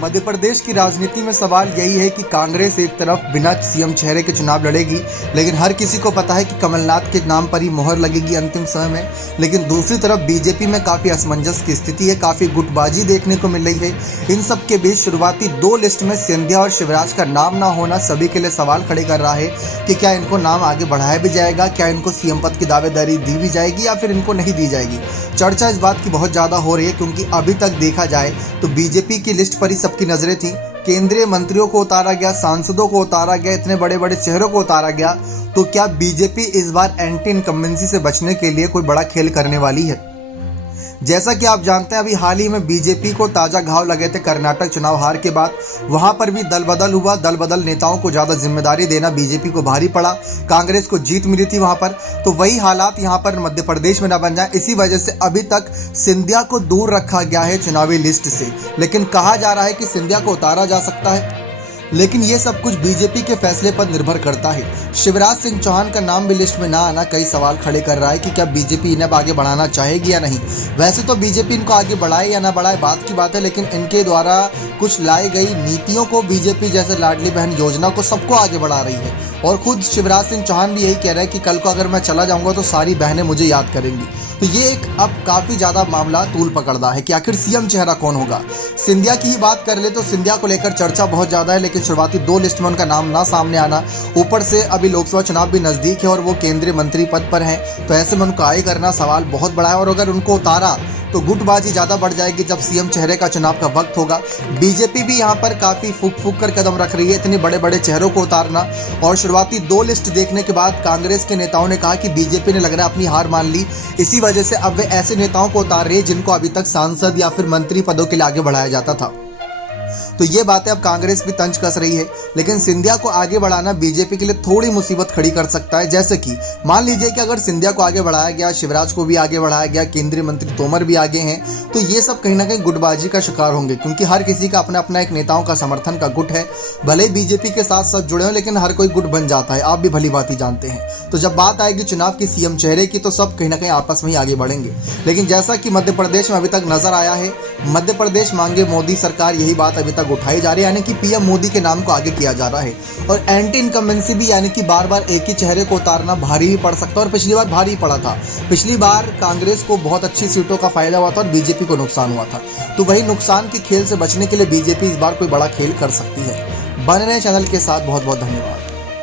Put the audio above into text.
मध्य प्रदेश की राजनीति में सवाल यही है कि कांग्रेस एक तरफ बिना सीएम चेहरे के चुनाव लड़ेगी, लेकिन हर किसी को पता है कि कमलनाथ के नाम पर ही मोहर लगेगी अंतिम समय में। लेकिन दूसरी तरफ बीजेपी में काफ़ी असमंजस की स्थिति है, काफ़ी गुटबाजी देखने को मिल रही है। इन सब के बीच शुरुआती 2 लिस्ट में सिंधिया और शिवराज का नाम ना होना सभी के लिए सवाल खड़े कर रहा है कि क्या इनको नाम आगे बढ़ाया भी जाएगा, क्या इनको सीएम पद की दावेदारी दी भी जाएगी या फिर इनको नहीं दी जाएगी। चर्चा इस बात की बहुत ज़्यादा हो रही है क्योंकि अभी तक देखा जाए तो बीजेपी की लिस्ट पर ही सबकी नजरें थी। केंद्रीय मंत्रियों को उतारा गया, सांसदों को उतारा गया, इतने बड़े बड़े चेहरों को उतारा गया। तो क्या बीजेपी इस बार एंटी इनकम्बेंसी से बचने के लिए कोई बड़ा खेल करने वाली है? जैसा कि आप जानते हैं, अभी हाल ही में बीजेपी को ताजा घाव लगे थे कर्नाटक चुनाव हार के बाद। वहां पर भी दल बदल हुआ, दल बदल नेताओं को ज्यादा जिम्मेदारी देना बीजेपी को भारी पड़ा। कांग्रेस को जीत मिली थी वहां पर, तो वही हालात यहां पर मध्य प्रदेश में न बन जाए, इसी वजह से अभी तक सिंधिया को दूर रखा गया है चुनावी लिस्ट से। लेकिन कहा जा रहा है कि सिंधिया को उतारा जा सकता है, लेकिन ये सब कुछ बीजेपी के फैसले पर निर्भर करता है। शिवराज सिंह चौहान का नाम भी लिस्ट में ना आना कई सवाल खड़े कर रहा है कि क्या बीजेपी इन्हें आगे बढ़ाना चाहेगी या नहीं। वैसे तो बीजेपी इनको आगे बढ़ाए या ना बढ़ाए बात की बात है, लेकिन इनके द्वारा कुछ लाई गई नीतियों को बीजेपी जैसे लाडली बहन योजना को सबको आगे बढ़ा रही है। और खुद शिवराज सिंह चौहान भी यही कह रहे हैं कि कल को अगर मैं चला जाऊंगा तो सारी बहनें मुझे याद करेंगी। तो ये एक अब काफ़ी ज़्यादा मामला तूल पकड़ता है कि आखिर सीएम चेहरा कौन होगा। सिंधिया की ही बात कर ले तो सिंधिया को लेकर चर्चा बहुत ज़्यादा है, लेकिन शुरुआती 2 लिस्ट में उनका नाम ना सामने आना, ऊपर से अभी लोकसभा चुनाव भी नज़दीक है और वो केंद्रीय मंत्री पद पर हैं, तो ऐसे में उनको आगे करना सवाल बहुत बड़ा है। और अगर उनको उतारा तो गुटबाजी ज़्यादा बढ़ जाएगी जब सीएम चेहरे का चुनाव का वक्त होगा। बीजेपी भी यहाँ पर काफ़ी फूक कर कदम रख रही है, इतने बड़े बड़े चेहरों को उतारना। और शुरुआती 2 लिस्ट देखने के बाद कांग्रेस के नेताओं ने कहा कि बीजेपी ने लग रहा है अपनी हार मान ली। इसी वजह से अब वे ऐसे नेताओं को उतार रही है जिनको अभी तक सांसद या फिर मंत्री पदों के लिए आगे बढ़ाया जाता था। तो ये बातें अब कांग्रेस भी तंज कस रही है, लेकिन सिंधिया को आगे बढ़ाना बीजेपी के लिए थोड़ी मुसीबत खड़ी कर सकता है। जैसे कि मान लीजिए कि अगर सिंधिया को आगे बढ़ाया गया, शिवराज को भी आगे बढ़ाया गया, केंद्रीय मंत्री तोमर भी आगे हैं, तो ये सब कहीं ना कहीं गुटबाजी का शिकार होंगे, क्योंकि हर किसी का अपना अपना एक नेताओं का समर्थन का गुट है। भले ही बीजेपी के साथ सब जुड़े हो, लेकिन हर कोई गुट बन जाता है, आप भी भली बात ही जानते हैं। तो जब बात आएगी चुनाव की सीएम चेहरे की, तो सब कहीं ना कहीं आपस में ही आगे बढ़ेंगे। लेकिन जैसा कि मध्य प्रदेश में अभी तक नजर आया है, मध्य प्रदेश मांगे मोदी सरकार, यही बात अभी तक उठाई जा रही है, यानी कि पीएम मोदी के नाम को आगे किया जा रहा है। और एंटी इनकम्बेंसी भी, यानी कि बार बार एक ही चेहरे को उतारना भारी भी पड़ सकता है, और पिछली बार भारी पड़ा था। पिछली बार कांग्रेस को बहुत अच्छी सीटों का फायदा हुआ था और बीजेपी को नुकसान हुआ था। तो वही नुकसान के खेल से बचने के लिए बीजेपी इस बार कोई बड़ा खेल कर सकती है। बने रहे चैनल के साथ, बहुत बहुत धन्यवाद।